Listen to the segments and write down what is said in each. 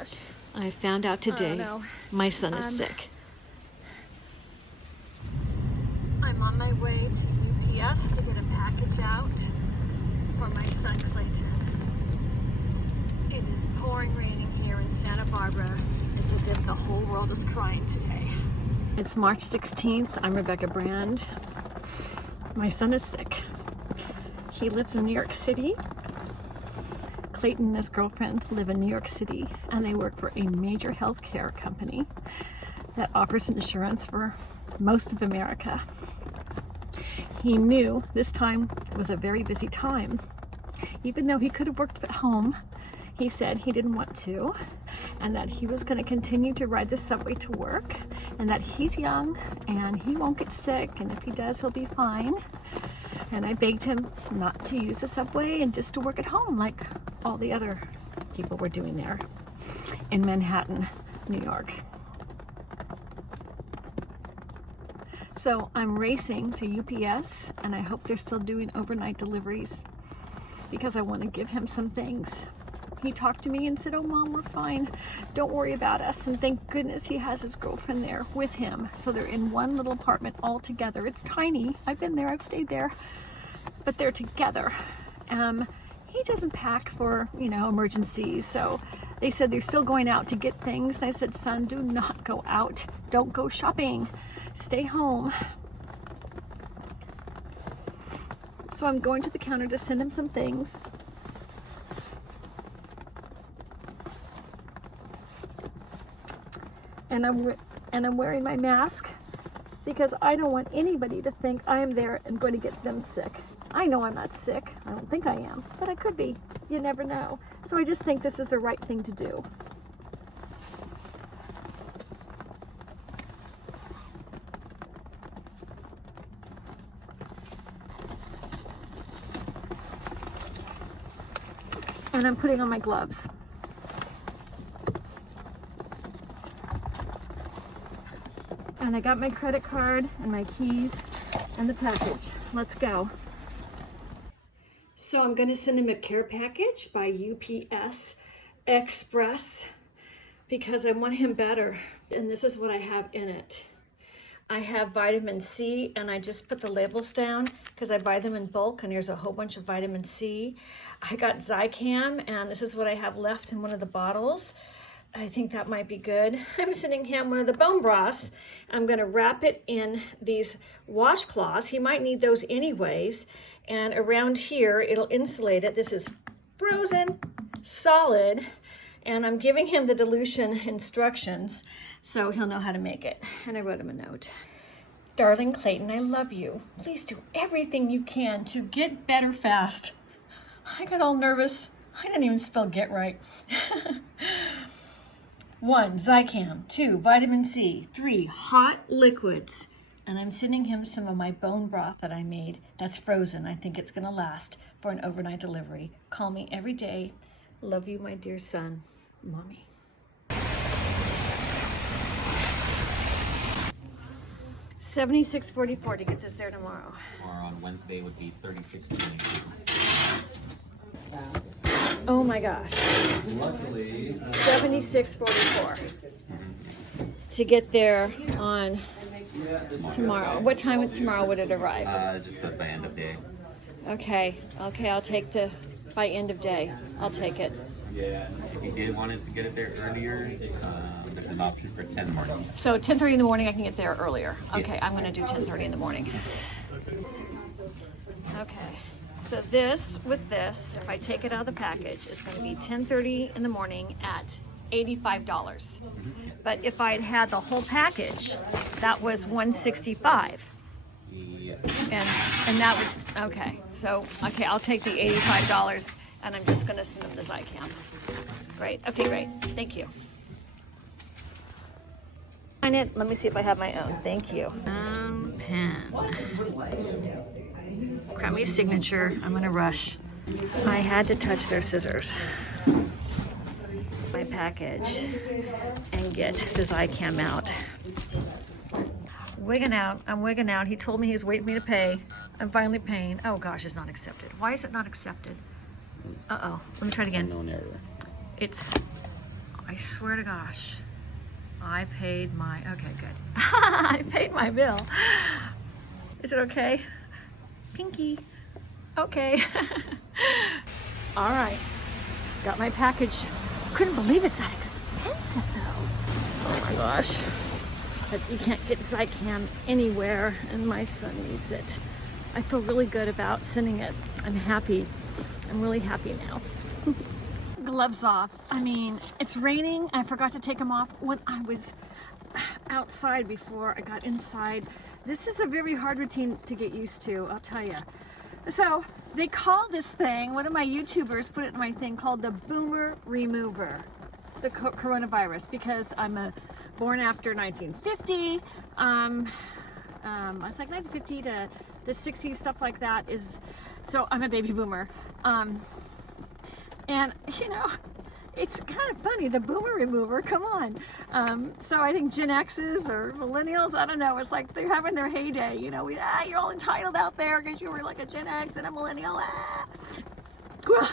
gosh. I found out today my son is sick. I'm on my way to UPS to get a package out for my son Clayton. It is pouring raining here in Santa Barbara. It's as if the whole world is crying today. It's March 16th. I'm Rebecca Brand. My son is sick. He lives in New York City. Clayton and his girlfriend live in New York City, and they work for a major healthcare company that offers insurance for most of America. He knew this time was a very busy time. Even though he could have worked at home, he said he didn't want to, and that he was going to continue to ride the subway to work, and that he's young and he won't get sick, and if he does, he'll be fine. And I begged him not to use the subway and just to work at home like all the other people were doing there in Manhattan, New York. So I'm racing to UPS, and I hope they're still doing overnight deliveries because I want to give him some things. He talked to me and said, "Oh, Mom, we're fine. Don't worry about us." And thank goodness he has his girlfriend there with him. So they're in one little apartment all together. It's tiny. I've been there. I've stayed there. But they're together. He doesn't pack for, emergencies. So they said they're still going out to get things. And I said, "Son, do not go out. Don't go shopping. Stay home." So I'm going to the counter to send him some things. And I'm wearing my mask because I don't want anybody to think I am there and going to get them sick. I know I'm not sick. I don't think I am, but I could be. You never know. So I just think this is the right thing to do. And I'm putting on my gloves. And I got my credit card and my keys and the package. Let's go. So I'm going to send him a care package by UPS Express because I want him better. And this is what I have in it. I have vitamin C, and I just put the labels down because I buy them in bulk, and there's a whole bunch of vitamin C. I got Zycam, and this is what I have left in one of the bottles. I think that might be good. I'm sending him one of the bone broths. I'm going to wrap it in these washcloths. He might need those anyways. And around here, it'll insulate it. This is frozen, solid. And I'm giving him the dilution instructions so he'll know how to make it. And I wrote him a note. Darling Clayton, I love you. Please do everything you can to get better fast. I got all nervous. I didn't even spell get right. 1, Zycam. 2, vitamin C. 3, hot liquids. And I'm sending him some of my bone broth that I made that's frozen. I think it's going to last for an overnight delivery. Call me every day. Love you, my dear son. Mommy. $76.44 to get this there tomorrow. Or on Wednesday would be $36.22. Oh my gosh. $76.44 to get there on tomorrow. What time tomorrow would it arrive? It just says by end of day. Okay, I'll take the by end of day. I'll take it. Yeah. If you did wanted to get it there earlier, there's an option for 10 in the morning. So 10:30 in the morning I can get there earlier. Okay, Yeah. I'm going to do 10:30 in the morning. Okay. So this, with this, if I take it out of the package, is going to be 10:30 in the morning at $85. But if I had had the whole package, that was $165. Yeah. And that would, okay. So, okay, I'll take the $85 and I'm just going to send them the Zycam. Great. Okay, great. Thank you. Sign it. Let me see if I have my own. Thank you. Pen. Crummy signature. I'm gonna rush. I had to touch their scissors. My package and get the Zycam out. Wigging out. I'm wigging out. He told me he was waiting for me to pay. I'm finally paying. Oh gosh, it's not accepted. Why is it not accepted? Uh-oh. Let me try it again. Unknown error. It's I swear to gosh, I paid my, okay, good. I paid my bill. Is it okay? Pinky. Okay. All right, got my package. Couldn't believe it's that expensive though. Oh my gosh. But you can't get Zycam anywhere and my son needs it. I feel really good about sending it. I'm happy. I'm really happy now. Gloves off. I mean, it's raining. I forgot to take them off when I was outside before I got inside. This is a very hard routine to get used to, I'll tell you. So they call this thing, one of my YouTubers put it in my thing, called the boomer remover, the coronavirus, because I'm born after 1950. It's like 1950 to the 60s, stuff like that is, so I'm a baby boomer. And you know, it's kind of funny, the boomer remover, come on. So I think Gen X's or Millennials, I don't know, it's like they're having their heyday, you know, you're all entitled out there because you were like a Gen X and a Millennial. Well,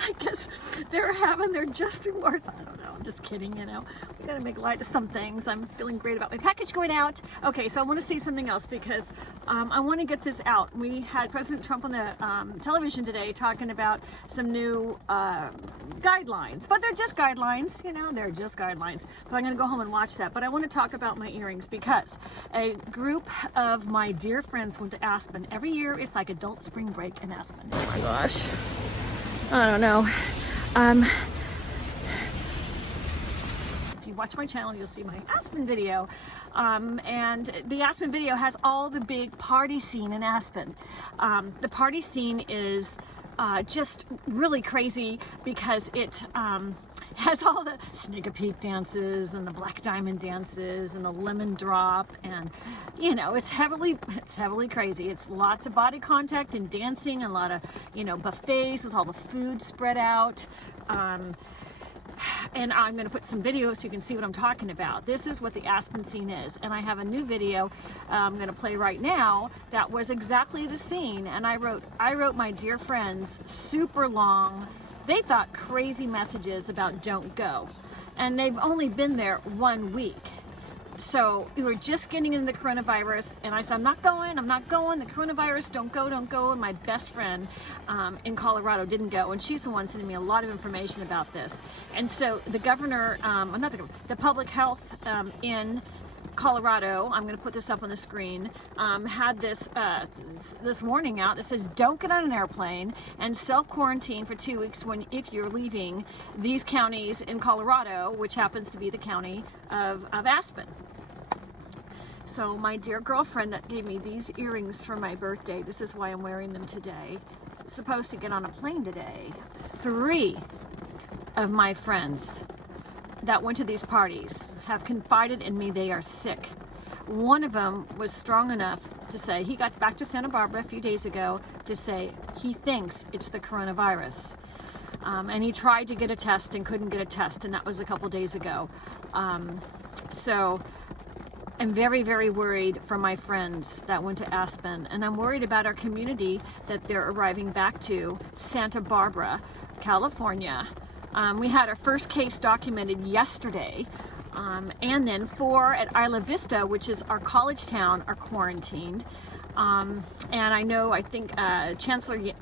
I guess they're having their just rewards. I don't know, I'm just kidding, you know. We gotta make light of some things. I'm feeling great about my package going out. Okay, so I wanna say something else because I wanna get this out. We had President Trump on the television today talking about some new guidelines, but they're just guidelines, you know, they're just guidelines. But I'm gonna go home and watch that. But I wanna talk about my earrings because a group of my dear friends went to Aspen. Every year it's like adult spring break in Aspen. Oh my gosh. I don't know. If you watch my channel, you'll see my Aspen video. And the Aspen video has all the big party scene in Aspen. The party scene is just really crazy because it has all the Snake a Peek dances and the Black Diamond dances and the lemon drop, and you know, it's heavily crazy. It's lots of body contact and dancing and a lot of, you know, buffets with all the food spread out. And I'm going to put some videos so you can see what I'm talking about. This is what the Aspen scene is, and I have a new video I'm going to play right now that was exactly the scene. And I wrote my dear friends super long, they thought crazy messages about don't go, and they've only been there 1 week. So we were just getting into the coronavirus, and I said, I'm not going, the coronavirus, don't go. And my best friend in Colorado didn't go, and she's the one sending me a lot of information about this. And so the governor, the public health in Colorado, I'm going to put this up on the screen, had this warning out that says don't get on an airplane and self-quarantine for 2 weeks if you're leaving these counties in Colorado, which happens to be the county of Aspen. So my dear girlfriend that gave me these earrings for my birthday, this is why I'm wearing them today, supposed to get on a plane today. 3 of my friends that went to these parties have confided in me they are sick. One of them was strong enough to say, he got back to Santa Barbara a few days ago to say he thinks it's the coronavirus. And he tried to get a test and couldn't get a test, and that was a couple days ago. So I'm very, very worried for my friends that went to Aspen, and I'm worried about our community that they're arriving back to, Santa Barbara, California. We had our first case documented yesterday, and then 4 at Isla Vista, which is our college town, are quarantined. And I think Chancellor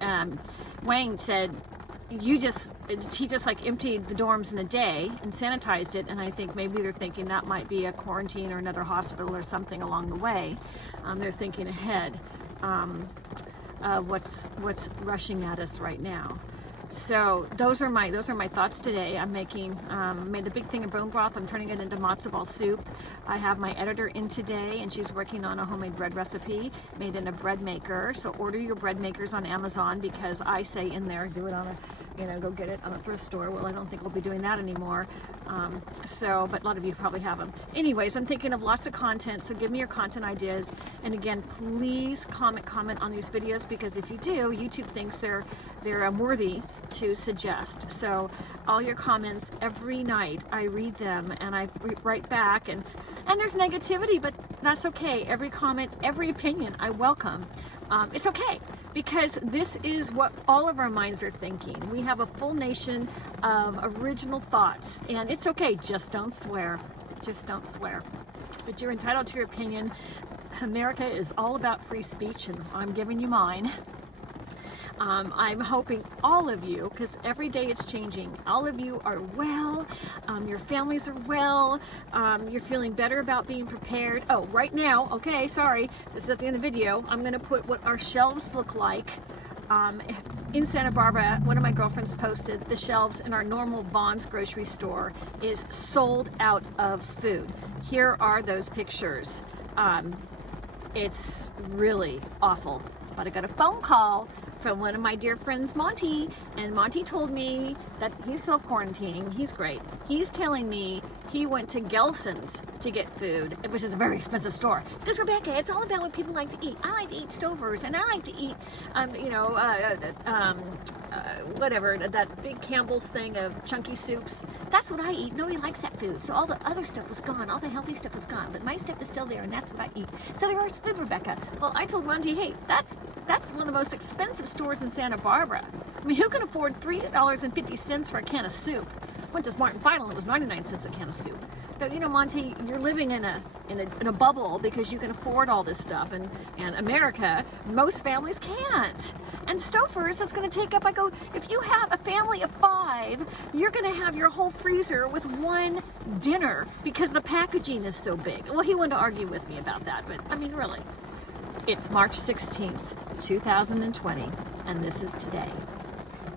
Wang said he just like emptied the dorms in a day and sanitized it, and I think maybe they're thinking that might be a quarantine or another hospital or something along the way. They're thinking ahead of what's rushing at us right now. So those are my thoughts today. I'm made a big thing of bone broth. I'm turning it into matzo ball soup. I have my editor in today, and she's working on a homemade bread recipe made in a bread maker. So order your bread makers on Amazon, because I say in there, do it on go get it on a thrift store. Well, I don't think we'll be doing that anymore. But a lot of you probably have them. Anyways, I'm thinking of lots of content, so give me your content ideas. And again, please comment on these videos, because if you do, YouTube thinks they're worthy to suggest. So all your comments every night, I read them and I write back, and there's negativity, but that's okay. Every comment, every opinion, I welcome. It's okay. because this is what all of our minds are thinking. We have a full nation of original thoughts, and it's okay, just don't swear. Just don't swear. But you're entitled to your opinion. America is all about free speech, and I'm giving you mine. I'm hoping all of you, because every day it's changing, all of you are well, your families are well, you're feeling better about being prepared. Oh, right now, okay, sorry, this is at the end of the video, I'm going to put what our shelves look like. In Santa Barbara, one of my girlfriends posted the shelves in our normal Vaughn's grocery store is sold out of food. Here are those pictures. It's really awful. But I got a phone call from one of my dear friends, Monty, and Monty told me that he's self-quarantining. He's great. He's telling me he went to Gelson's to get food, which is a very expensive store. Because Rebecca, it's all about what people like to eat. I like to eat Stouffer's, and I like to eat, whatever, that big Campbell's thing of chunky soups. That's what I eat. Nobody likes that food. So all the other stuff was gone. All the healthy stuff was gone. But my stuff is still there, and that's what I eat. So there was food, Rebecca. Well, I told Monty, hey, that's one of the most expensive stores in Santa Barbara. I mean, who can afford $3.50 for a can of soup? Went to Smart and Final, it was 99 cents a can of soup. But you know, Monty, you're living in a bubble because you can afford all this stuff, and America, most families can't. And Stouffer's is going to take up, I go, if you have a family of 5, you're going to have your whole freezer with one dinner because the packaging is so big. Well, he wanted to argue with me about that, but I mean, really. It's March 16th, 2020, and this is today.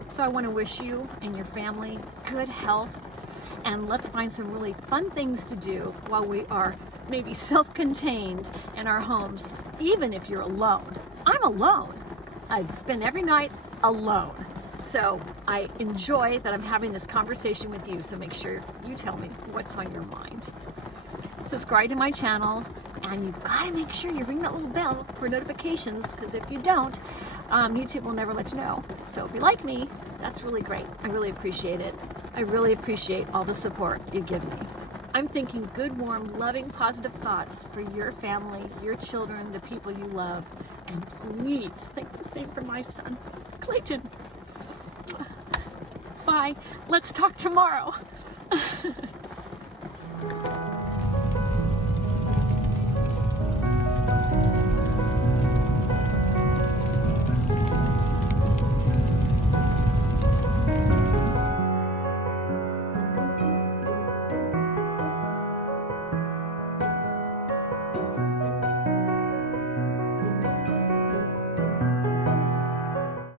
So I want to wish you and your family good health, and let's find some really fun things to do while we are maybe self-contained in our homes, even if you're alone. I'm alone. I spend every night alone. So I enjoy that I'm having this conversation with you, so make sure you tell me what's on your mind. Subscribe to my channel, and you've got to make sure you ring that little bell for notifications, because if you don't, YouTube will never let you know. So if you like me, that's really great. I really appreciate it. I really appreciate all the support you give me. I'm thinking good, warm, loving, positive thoughts for your family, your children, the people you love. And please think the same for my son, Clayton. Bye. Let's talk tomorrow.